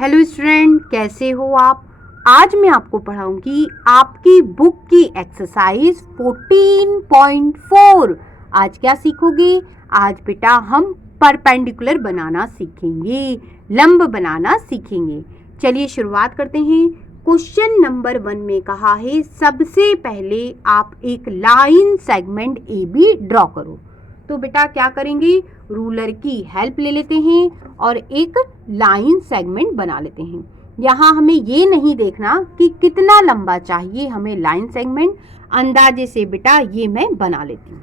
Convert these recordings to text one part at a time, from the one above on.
Hello student, कैसे हो आप। आज मैं आपको पढ़ाऊंगी आपकी बुक की एक्सरसाइज 14.4। आज क्या सीखोगे? आज बेटा हम परपेंडिकुलर बनाना सीखेंगे, लंब बनाना सीखेंगे। चलिए शुरुआत करते हैं। क्वेश्चन नंबर 1 में कहा है सबसे पहले आप एक line segment A B draw करो। तो बेटा क्या करेंगे, रूलर की हेल्प ले लेते हैं और एक लाइन सेगमेंट बना लेते हैं। यहाँ हमें ये नहीं देखना कि कितना लंबा चाहिए हमें लाइन सेगमेंट, अंदाजे से बेटा ये मैं बना लेती हूँ।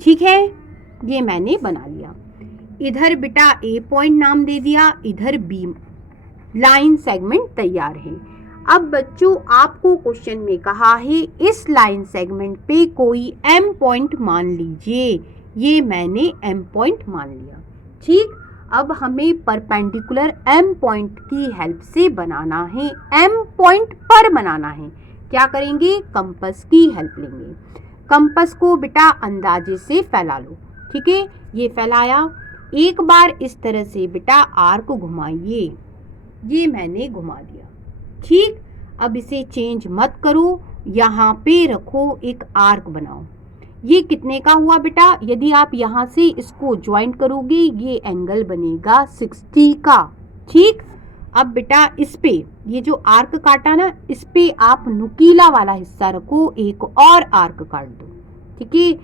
ठीक है, ये मैंने बना लिया। इधर बेटा ए पॉइंट नाम दे दिया, इधर बी। लाइन सेगमेंट तैयार है। अब बच्चों आपको क्वेश्चन में कहा है इस लाइन सेगमेंट पे कोई एम पॉइंट मान लीजिए। ये मैंने एम पॉइंट मान लिया। ठीक, अब हमें परपेंडिकुलर एम पॉइंट की हेल्प से बनाना है, एम पॉइंट पर बनाना है। क्या करेंगे, कंपास की हेल्प लेंगे। कंपास को बेटा अंदाजे से फैला लो। ठीक है, ये फैलाया। एक बार इस तरह से बेटा आर्क को घुमाइए। ये मैंने घुमा दिया। ठीक, अब इसे चेंज मत करो, यहाँ पे रखो, एक आर्क बनाओ। ये कितने का हुआ बेटा? यदि आप यहाँ से इसको ज्वाइंट करोगे ये एंगल बनेगा 60 का। ठीक, अब बेटा इस पे ये जो आर्क काटा ना, इस पे आप नुकीला वाला हिस्सा रखो, एक और आर्क काट दो। ठीक है,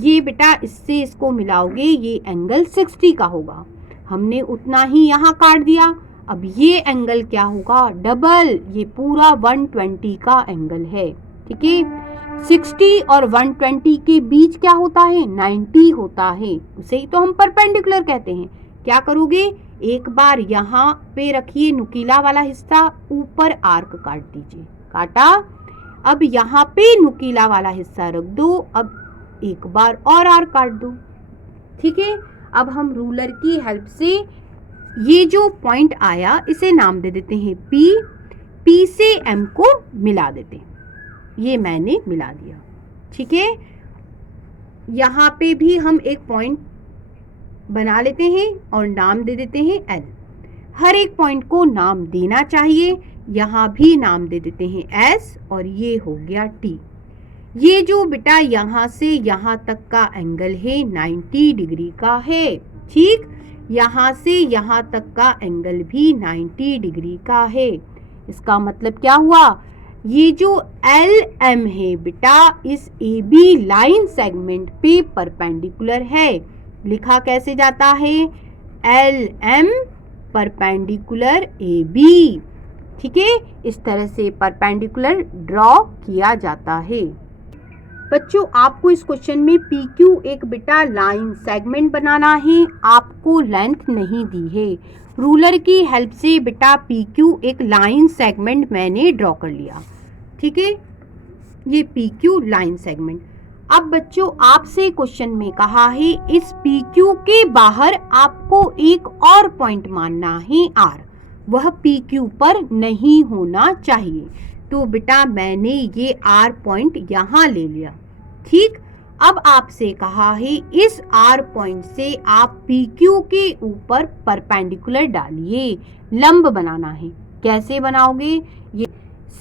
ये बेटा इससे इसको मिलाओगे ये एंगल 60 का होगा। हमने उतना ही यहाँ काट दिया। अब ये एंगल क्या होगा, डबल, ये पूरा 120 का एंगल है। ठीक है, 60 और 120 के बीच क्या होता है, 90 होता है। उसे ही तो हम परपेंडिकुलर कहते हैं। क्या करोगे, एक बार यहाँ पे रखिए नुकीला वाला हिस्सा, ऊपर आर्क काट दीजिए। काटा, अब यहाँ पे नुकीला वाला हिस्सा रख दो, अब एक बार और आर्क काट दो। ठीक है, अब हम रूलर की हेल्प से ये जो पॉइंट आया इसे नाम दे देते हैं पी। पी से एम को मिला देते हैं। ये मैंने मिला दिया। ठीक है, यहाँ पे भी हम एक पॉइंट बना लेते हैं और नाम दे देते हैं एल। हर एक पॉइंट को नाम देना चाहिए। यहाँ भी नाम दे देते हैं एस और ये हो गया टी। ये जो बेटा यहाँ से यहाँ तक का एंगल है 90 डिग्री का है। ठीक, यहाँ से यहाँ तक का एंगल भी 90 डिग्री का है। इसका मतलब क्या हुआ, ये जो एल एम है बेटा इस ए बी लाइन सेगमेंट पे परपेंडिकुलर है। लिखा कैसे जाता है, L M perpendicular A B. ठीक है, इस तरह से परपेंडिकुलर ड्रॉ किया जाता है। बच्चों आपको इस क्वेश्चन में पी क्यू एक बेटा लाइन सेगमेंट बनाना है। आपको लेंथ नहीं दी है। रूलर की हेल्प से बेटा पी क्यू एक लाइन सेगमेंट मैंने ड्रॉ कर लिया। ठीक है, ये पी क्यू लाइन सेगमेंट। अब बच्चों आपसे क्वेश्चन में कहा है इस पी क्यू के बाहर आपको एक और पॉइंट मानना है आर। वह पी क्यू पर नहीं होना चाहिए। तो बेटा मैंने ये आर पॉइंट यहाँ ले लिया। ठीक, अब आपसे कहा है इस आर पॉइंट से आप पी क्यू के ऊपर परपेंडिकुलर डालिए, लंब बनाना है। कैसे बनाओगे, ये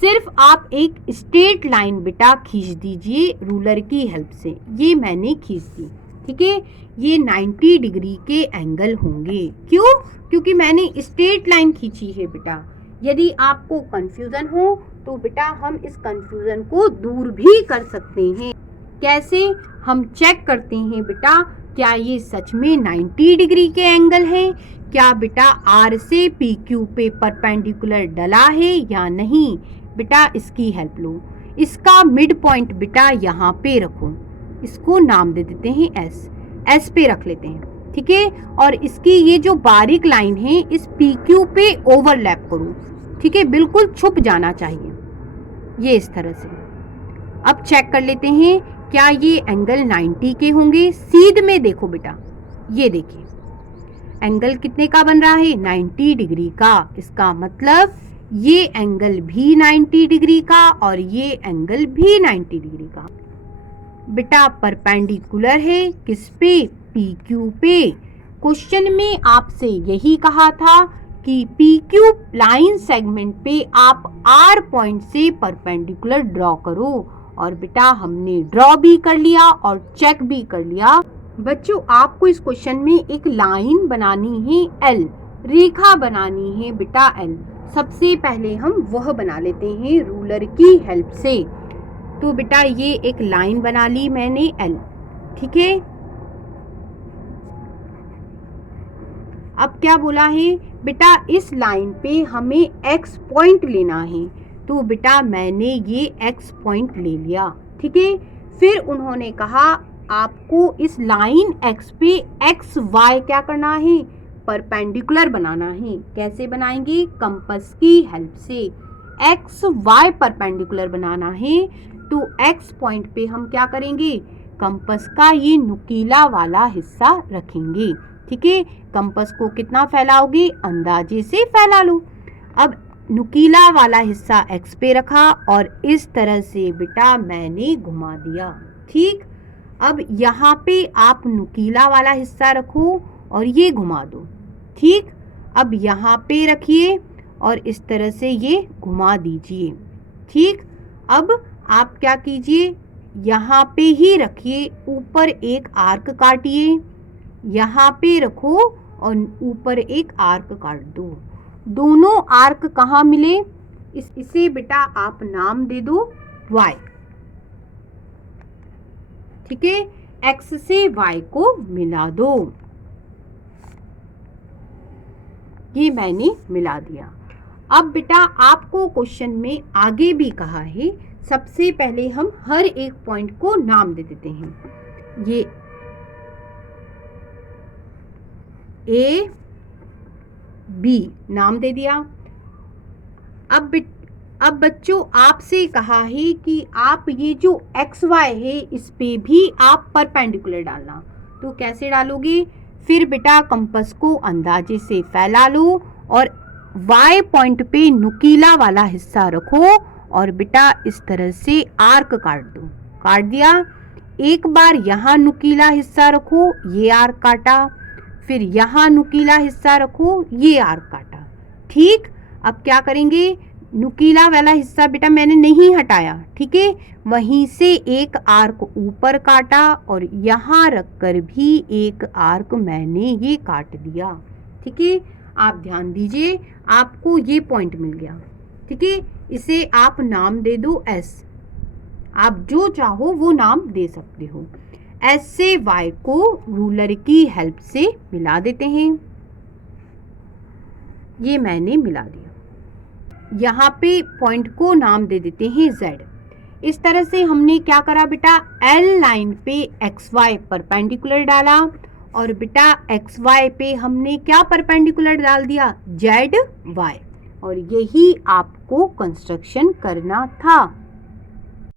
सिर्फ आप एक स्ट्रेट लाइन बेटा खींच दीजिए रूलर की हेल्प से। ये मैंने खींच दी। ठीक है, ये 90 डिग्री के एंगल होंगे। क्यों? क्योंकि मैंने स्ट्रेट लाइन खींची है बेटा। यदि आपको कंफ्यूजन हो तो बेटा हम इस कंफ्यूजन को दूर भी कर सकते हैं। कैसे? हम चेक करते हैं बेटा क्या ये सच में 90 डिग्री के एंगल है, क्या बेटा आर से पी क्यू पे परपेंडिकुलर डला है या नहीं। बेटा इसकी हेल्प लो। इसका मिड पॉइंट बेटा यहाँ पे रखो, इसको नाम दे देते हैं एस। एस पे रख लेते हैं। ठीक है, और इसकी ये जो बारीक लाइन है इस पी क्यू पे ओवरलैप करो। ठीक है, बिल्कुल छुप जाना चाहिए ये इस तरह से। अब चेक कर लेते हैं क्या ये एंगल 90 के होंगे। सीध में देखो बेटा, ये देखिए एंगल कितने का बन रहा है, 90 डिग्री का। इसका मतलब ये एंगल भी 90 डिग्री का और ये एंगल भी 90 डिग्री का। बेटा परपेंडिकुलर है किस पे, पी क्यू पे। क्वेश्चन में आपसे यही कहा था कि पी क्यू लाइन सेगमेंट पे आप आर पॉइंट से परपेंडिकुलर ड्रॉ करो। और बेटा हमने ड्रॉ भी कर लिया और चेक भी कर लिया। बच्चों आपको इस क्वेश्चन में एक लाइन बनानी है एल, रेखा बनानी है बेटा एल। सबसे पहले हम वह बना लेते हैं रूलर की हेल्प से। तो बेटा ये एक लाइन बना ली मैंने एल, ठीक है। अब क्या बोला है बेटा, इस लाइन पे हमें एक्स पॉइंट लेना है। तो बेटा मैंने ये एक्स पॉइंट ले लिया, ठीक है। फिर उन्होंने कहा आपको इस लाइन एक्स पे एक्स वाई क्या करना है, परपेंडिकुलर बनाना है। कैसे बनाएंगे, कंपास की हेल्प से एक्स वाई परपेंडिकुलर बनाना है। तो एक्स पॉइंट पे हम क्या करेंगे, कंपास का ये नुकीला वाला हिस्सा रखेंगे, ठीक है। कंपास को कितना फैलाओगे, अंदाजे से फैला लो। अब नुकीला वाला हिस्सा एक्स पे रखा और इस तरह से बेटा मैंने घुमा दिया, ठीक। अब यहाँ पे आप नुकीला वाला हिस्सा रखो और ये घुमा दो, ठीक। अब यहाँ पे रखिए और इस तरह से ये घुमा दीजिए, ठीक। अब आप क्या कीजिए, यहाँ पे ही रखिए, ऊपर एक आर्क काटिए, यहाँ पे रखो और ऊपर एक आर्क काट दो। दोनों आर्क कहाँ मिले, इसे बेटा आप नाम दे दो y, ठीक है। x से y को मिला दो, ये मैंने मिला दिया। अब बेटा आपको क्वेश्चन में आगे भी कहा है, सबसे पहले हम हर एक पॉइंट को नाम दे देते हैं। ये ए बी नाम दे दिया। अब बच्चों आपसे कहा है कि आप ये जो एक्स वाई है इस पे भी आप परपेंडिकुलर डालना। तो कैसे डालोगे, फिर बेटा कंपास को अंदाजे से फैला लो और वाई पॉइंट पे नुकीला वाला हिस्सा रखो और बेटा इस तरह से आर्क काट दो। काट दिया, एक बार यहाँ नुकीला हिस्सा रखो, ये आर्क काटा, फिर यहाँ नुकीला हिस्सा रखो, ये आर्क काटा, ठीक। अब क्या करेंगे, नुकीला वाला हिस्सा बेटा मैंने नहीं हटाया, ठीक है। वहीं से एक आर्क ऊपर काटा और यहाँ रखकर भी एक आर्क मैंने ये काट दिया, ठीक है। आप ध्यान दीजिए, आपको ये पॉइंट मिल गया, ठीक है। इसे आप नाम दे दो एस, आप जो चाहो वो नाम दे सकते हो। एस से वाई को रूलर की हेल्प से मिला देते हैं, ये मैंने मिला दिया। यहाँ पे पॉइंट को नाम दे देते हैं जेड। इस तरह से हमने क्या करा बेटा, एल लाइन पे एक्स वाई परपेंडिकुलर डाला और बेटा एक्स वाई पे हमने क्या परपेंडिकुलर डाल दिया, जेड वाई। और यही आपको कंस्ट्रक्शन करना था।